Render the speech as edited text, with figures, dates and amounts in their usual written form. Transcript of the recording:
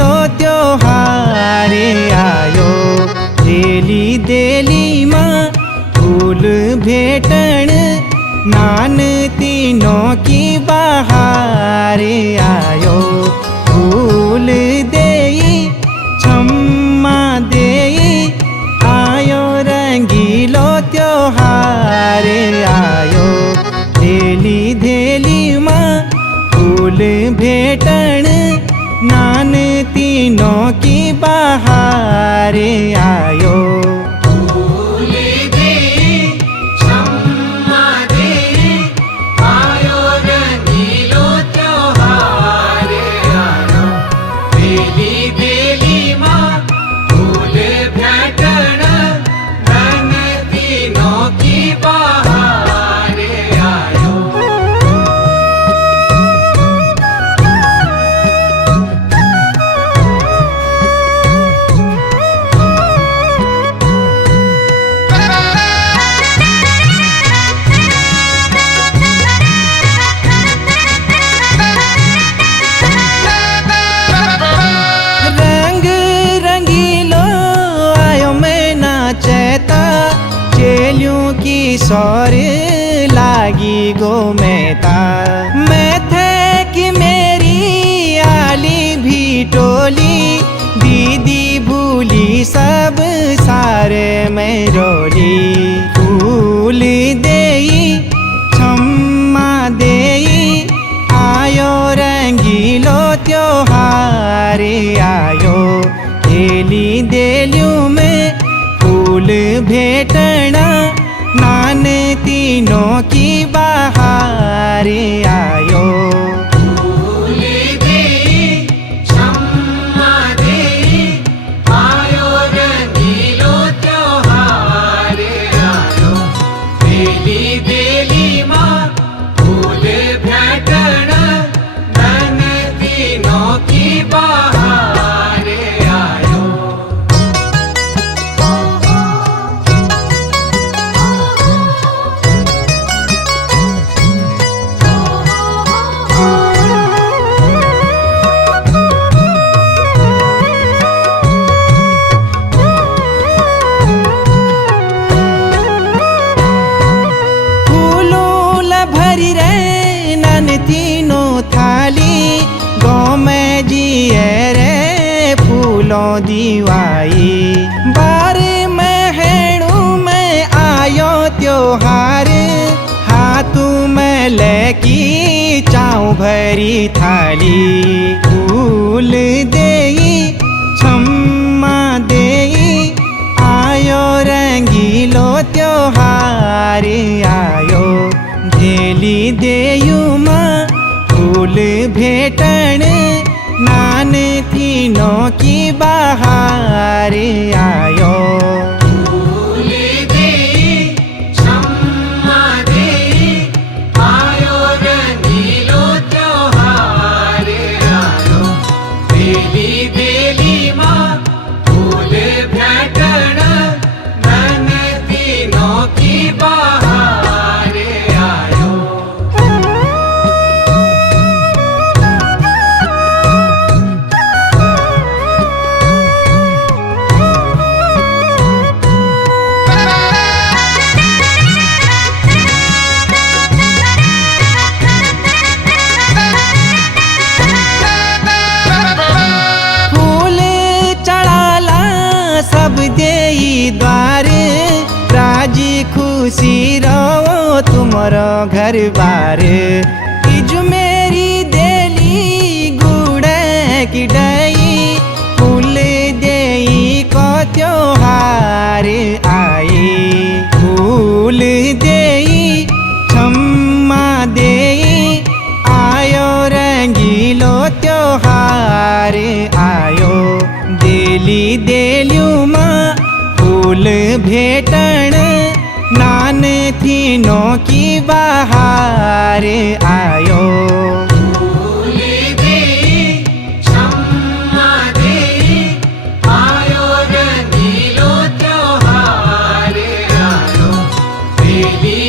रंगीलो त्योहार आयो। देली देली माँ फूल भेटण नान तीनों की बहार आयो। फूल देई छम्मा देई आयो रंगीलो त्योहार आयो। देली देली माँ फूल भेटण नान तीनों की बहार आयो। सौर लागी गो मेता मैं थे कि मेरी आली भी टोली। दीदी भूली सब सारे मैं रोली। फूल देई छम्मा देई आयो रंगीलो त्योहार आयो। देली देलियों में फूल भेटना नान तीनों की बहार आयो। फूल देई छम्मा देई आयो रंगीलो त्योहार आयो। देली देली माँ फूल भेटण नान तीनों की बहार आयो। तीनों थाली गाँव में जिए रे फूलों दीवाई। बार महीनों में आयो त्योहार हाथू में लेकी चाऊ भरी थाली। फूल देई छम्मा देई आयो रंगीलो त्योहार आयो। देली देयू माँ फूल भेटण नान तीनों की बहार आयो। फूल देई छम्मा देई आयो रंगीलो त्योहार आयो। देली देली माँ फूल भेटण नान तीनों की बहार आयो। सब देई द्वार राजी खुशी रहो तुम्हारो घर बार। इज मेरी देली गुड़ की डई फूल देई को त्योहार आई। फूल देई छम्मा देई आयो रंगीलो त्योहार आयो। देली देलियों माँ फूल भेटण नान तीनों की बहार आयो। फूल देई छम्मा देई आयो रंगीलो त्योहार आयो। देली